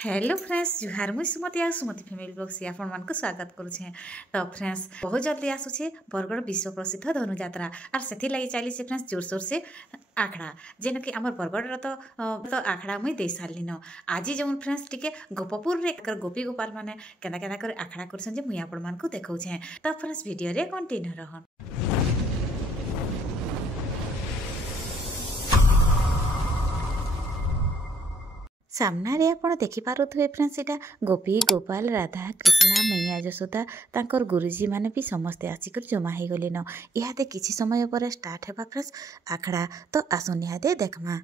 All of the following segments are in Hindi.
हेलो फ्रेंड्स जुहार मुई सुमति आ सुमति फैमिली ब्लॉग से आपण मान स्वागत करुछे। तो फ्रेंड्स बहुत जल्दी आसुछे बरगढ़ विश्व प्रसिद्ध धनुयात्रा और से लगी चली फ्रेंड्स जोरसोर से आखड़ा जेन कि आम बरगढ़ तो आखड़ा मुई दे सारी न आज जो फ्रेंड्स टिके गोपपुर रे गोपी गोपाल माने केना केना कर आखड़ा करछन जे मुई आपण मान को देखाउछे। तो फ्रेंड्स वीडियो रे कंटिन्यू रहन। सामने आप देखिपे फ्रेंड्स यहाँ गोपी गोपाल राधा कृष्णा मैया यशोदा तांकर गुरुजी माने भी समस्ते आसिक जमा हो गले न इहादे किछि समय पर स्टार्ट हेबा फ्रेंड्स आखड़ा। तो आसुन इहादे देखमा।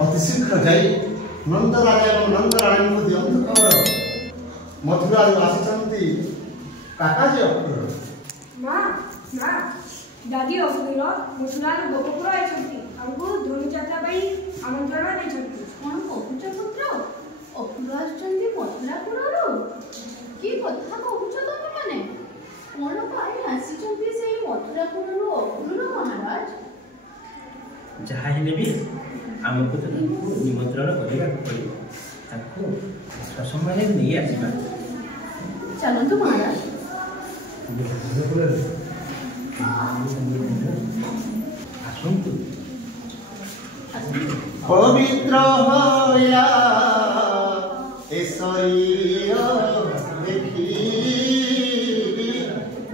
अति शीघ्र जाई नंद राजा और नंद रानी को दियंतु खबर मथुरा आसी काकाजी अपुर माँ माँ दादी अपुर मथुरा गोपपुर आइछंती हमको धनुयात्रा पाई आमंत्रण देछंती। कोन कहुछ पुत्र अपुर आछंती मथुरापुररो की कथा कहुछ तमे माने कोन पाई आसीछंती सेई मथुरापुररो अपुर महाराज जहाँ हेले भी आमको तो निमंत्रण करने पड़ो समय नहीं आसवा चलतु महाराज आसतु पवित्र होया ए शरीर देखी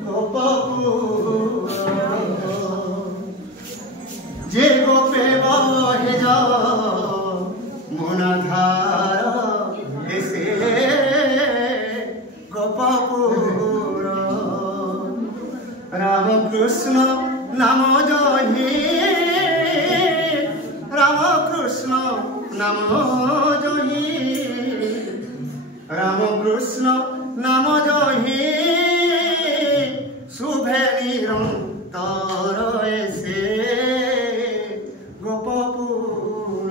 गोपपुर जे गोपे बहे जा मुनाधार ऐसे गोपपुर राम कृष्ण नाम जही राम कृष्ण नाम जही राम कृष्ण नाम जही शुभे निरंतर ऐसे गोपपुर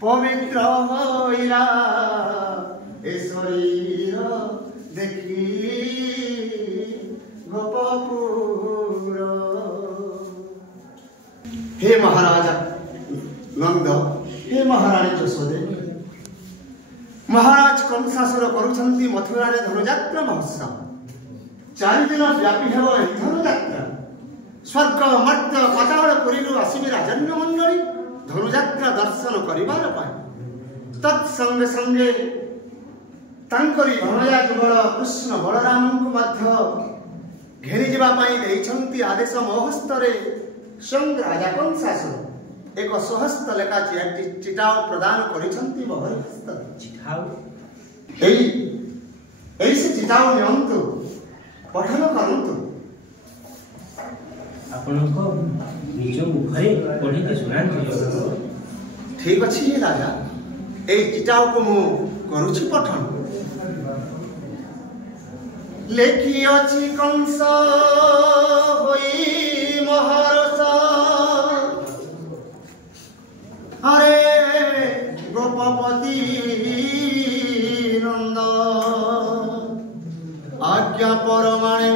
पवित्र होइला ए शरीर देखी गोपपुर। हे महाराजा नंद हे महारानी यशोदे महाराज कंसासुर करुछंती मथुरा रे धनुयात्रा महोत्सव 4 दिन व्यापी हेब एही धनुयात्रा स्वर्ग मर्त्य पाताल पुरी आसवे राजन्य मंडली धनुयात्रा दर्शन करिबार पाए तत्संगे संगे ତାଙ୍କରି ଭଣଜା ଯୁଗଳ କୃଷ୍ଣ ବଳରାମଙ୍କୁ ମଧ୍ୟ ଘେରି ଯିବା ପାଇଁ ଦେଇଛନ୍ତି ଆଦେଶ। ମୋ ହସ୍ତରେ ସ୍ୱୟଂ ରାଜା କଂସାସୁର ଏକ ସ୍ୱହସ୍ତ ଲେଖା ଚିଠାଉ ପ୍ରଦାନ କରିଛନ୍ତି ମୋହରି ହସ୍ତରେ। ଚିଠାଉ ଏଇ ସେ ଚିଠାଉ ନିଅନ୍ତୁ, ପଠନ କରନ୍ତୁ। ଆପଣଙ୍କ ନିଜ ମୁଖରେ ପଢ଼ିକି ଶୁଣାନ୍ତୁ। ଠିକ ଅଛି ରାଜା, ଏଇ ଚିଠାକୁ ମୁଁ କରୁଛି ପଠନ। ଲେଖିଅଛି କଂସ ହୋଇ ମହାରସ, ହରେ ଗୋପପତି ନନ୍ଦ, ଆଜ୍ଞା ପରମାଣେ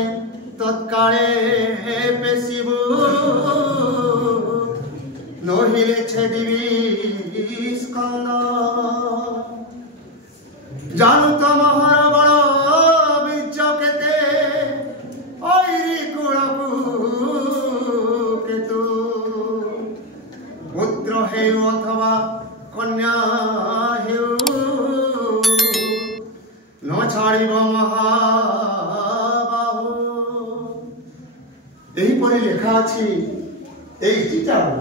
তৎকালে পেশিবু, নহিলে ছেদিবি স্কন্দ। জানু তো মহর বড় বীর্য কেতে, ঐরি কুলকু কেতু, পুত্র হেউ অথবা কন্যা হেউ, ন ছাড়িব মহা। ଏହିପରି ଲେଖା ଅଛି ଏଇ ଚିଠାରେ।